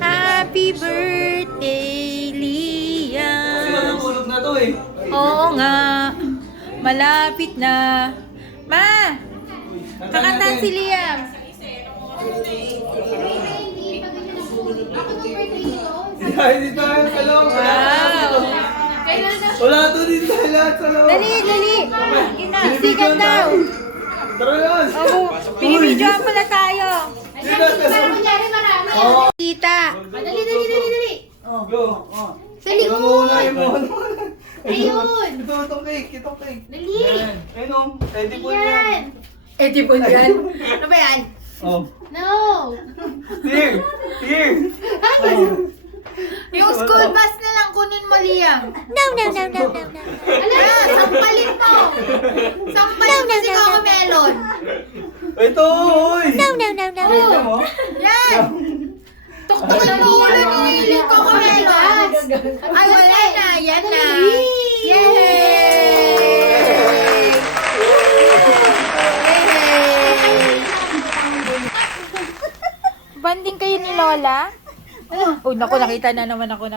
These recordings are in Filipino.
Happy birthday, Liam! Tulog na to eh. Oo nga. Malapit na. Ma! Kakantahan si Liam. Hindi tayo sa loob. Wow! Wala to dito sa lahat sa loob. Dali, dali! Sikat daw! Tara yan. Oo, pinibidyoan pala tayo. Oo. Kita! Dali. Go. Sa likod. Ayun. Itong cake. Dali. Ayun o. Ready po yan. Eh, di po yan. Ano ba yan? Oh. No. Here. Yung school bus na lang kunin mo, Liam. No. Ala, sampalin mo. Sampalin mo si CoComelon. Ito, oy. No. Ito mo. Yan! Tuktukin mo ulo ni CoComelon. Ay, wala na. Yan na. Yay! Banding kayo ni Lola? Oh, naku, nakita na naman ako.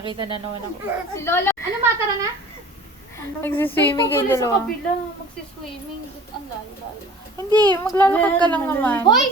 Si Lola. Ano, matara na? Nagsiswimming kayo Sa dalawa. kabila, magsiswimming. Ang layo. Hindi, maglalakad ka lang naman. Hoy!